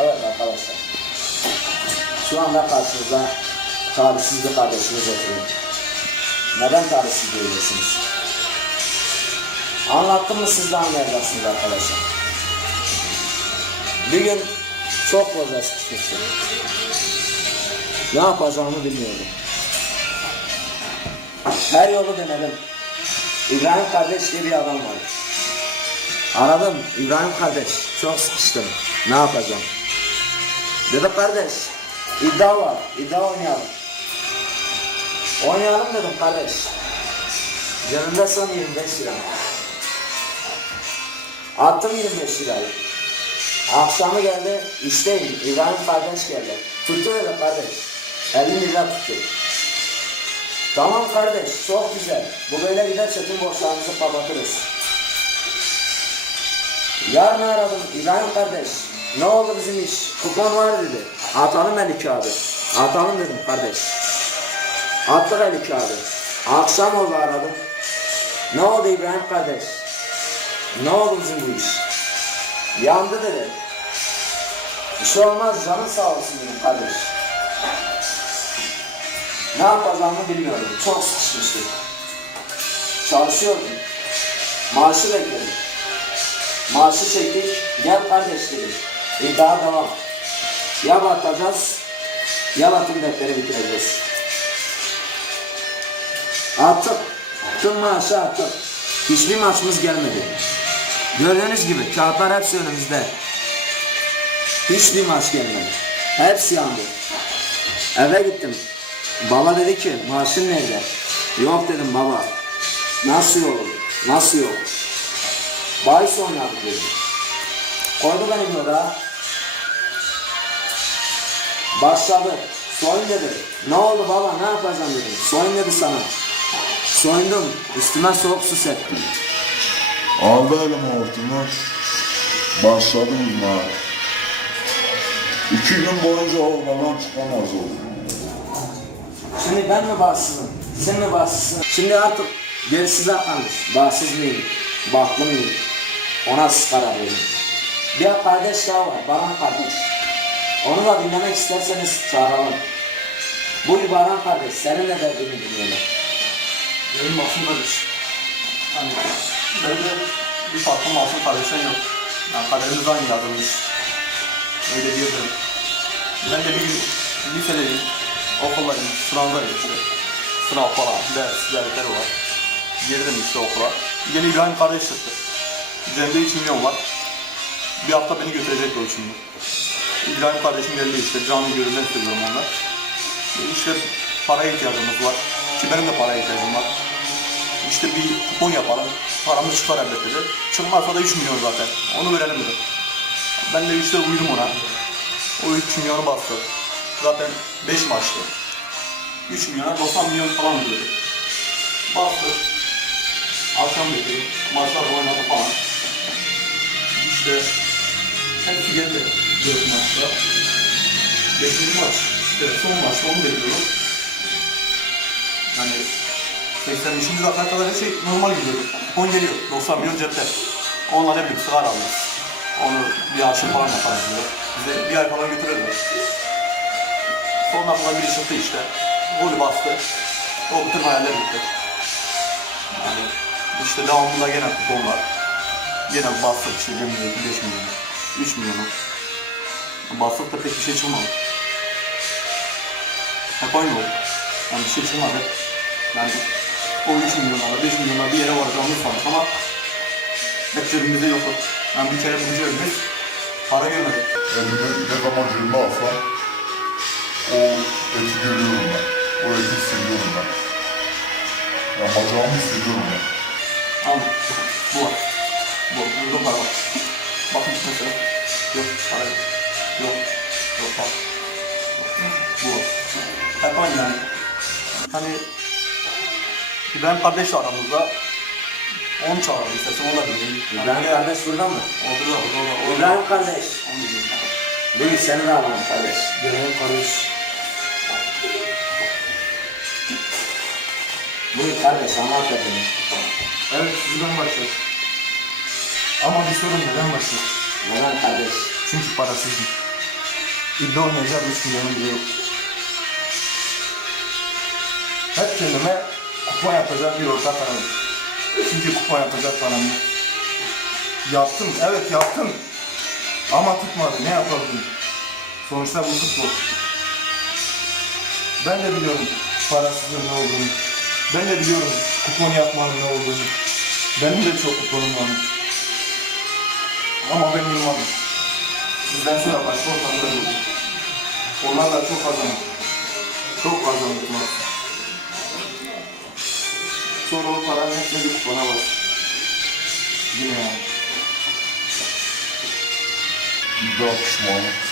arkadaşlar. Şu anda karşınızda talihsiz bir kardeşiniz oturuyor. Neden talihsiz diyeceksiniz? Anlattım mı siz de anlayacaksınız arkadaşlar. Bir gün çok boza sıkışmıştım. Ne yapacağımı bilmiyordum. Her yolu denedim. İbrahim kardeş diye bir adam var. Aradım İbrahim kardeş çok sıkıştım. Ne yapacağım? Dedi kardeş iddia var iddia oynayalım. Oynayalım dedim kardeş. Yanımda son 25 lira. Attım 25 lirayı. Akşamı geldi işteyim. İbrahim kardeş geldi. Tuttu dedi kardeş. 50 lira tuttu. Tamam kardeş çok güzel. Bu böyle giderse tüm borçlarımızı kapatırız. Yarın aradım İbrahim kardeş. Ne oldu bizim iş? Kupon var dedi. Atalım 52 abi. Atalım dedim kardeş. Attık 52 abi. Akşam oldu aradım. Ne oldu İbrahim kardeş? Ne oldu bizim bu iş? Yandı dedi. Bir şey olmaz canın sağ olsun dedim kardeş. Ne yapacağımı bilmiyordum. Çok sıkışmıştım. Çalışıyordum. Maaşı bekledim. Maaşı çektik. Gel kardeş dedim. İddia devam. Ya batacağız ya batım defteri bitireceğiz. Attık. Tüm maaşı attık. Hiçbir maçımız gelmedi. Gördüğünüz gibi kağıtlar hepsi önümüzde. Hiçbir maç gelmedi. Hepsi yandı. Eve gittim. Baba dedi ki maaşın nerede? Yok dedim baba. Nasıl yok? Nasıl yok? Bahis oynadık dedi. Koydu beni yola. Başladı. Soyun dedi. Ne oldu baba ne yapacağım dedim. Soyun dedi sana. Soyundum. Üstüme soğuk su serptim. Aldı elime hortumu. Başladım bunlar. İki gün boyunca oradan çıkamaz oldum. Şimdi ben mi bağımsızım? Sen mi bağımsızsın? Şimdi artık gerisi kalmış. Bağımsız mıyım? Baklı mıyım? Ona siz karar verin. Bir kardeş daha var. Baran kardeş. Onu da dinlemek isterseniz çağıralım. Buyur Baran kardeş. Senin de derdini dinleyelim. Benim kardeş. Hani bende bir farklı masum kardeşten yok. Yani kaderimiz aynı yazılmış. Öyle diyebilirim. Ben de bir gün lisedeyim. Okuldayım, sınavdayım işte. Sınav falan, ders, dersler var. Girdim işte okula. Yeni İbrahim kardeş çıktı. Cem'de 3 milyon var. Bir hafta beni götürecek o şimdi. İbrahim kardeşim geldi işte. Canlı görünen söylüyorum onlar. İşte paraya ihtiyacımız var. Ki benim de paraya ihtiyacım var. İşte bir kupon yapalım. Paramız çıkar elbette de. Çıkmazsa da 3 milyon zaten. Onu verelim dedim. Ben de işte uydum ona. O 3 milyonu bastı. Zaten 5 maçtı. 3 milyona 90 milyon falan diyordu. Bastı. Akşam bekledim. Maçlar oynadı falan. İşte hepsi geldi. 4 maçta. 5. maç. İşte son maçta onu bekliyorum. Yani 83. dakikaya kadar her şey normal gidiyor. 10 geliyor. 90 milyon cepte. Onunla ne bileyim sigara alırız. Onu bir aşım falan yaparız diyor. Bize bir ay falan götürürler. Son dakikada biri çıktı işte. Golü bastı. O bütün hayaller bitti. Yani işte devamında gene kuponlar. Gene bastık işte Cemil'deki 5 milyon. 3 milyonu. Bastık da pek bir şey çıkmadı. Hep aynı oldu. Yani bir şey çıkmadı. Yani o 3 milyonlarla 5 milyonlarla bir yere varacağımız sandık ama hep cebimizde yoktu. Yani bir kere bu cebimiz para görmedik. Elime ne zaman cebime alsam o eti görüyorum ben. O eti hissediyorum ben. Ya bacağımı hissediyorum ben. Al bu var. Bu, burada para var. Bakın mesela. Para yok. Yok. Yok bak. Bu. Hep aynı yani. Hani İbrahim kardeş de aramızda. Onu çağıralım istersen onu da bileyim. İbrahim kardeş burada mı? O burada, burada, o. İbrahim kardeş. Onu bileyim. Buyur seni de alalım kardeş. İbrahim kardeş. Buyur kardeş anlat dedim. Evet sizden başlıyor. Ama bir sorun neden başlıyor? Neden kardeş? Çünkü parasızım. iddia oynayacak 3 milyonum bile yok. Hep kendime kupon yapacak bir ortak aradım. Çünkü kupon yapacak param yok. Yaptım, evet yaptım. Ama tutmadı, ne yapabilirim? Sonuçta bu futbol. Ben de biliyorum parasızlığın ne olduğunu. Ben de biliyorum kupon yapmanın ne olduğunu. Benim de çok kuponum var. Ama ben uyumadım. Bizden sonra başka ortamda yok. Onlar da çok kazanır. Çok kazanır. Sonra o paranın hepsini bir kupona bas. Yine yani. Pişmanlık.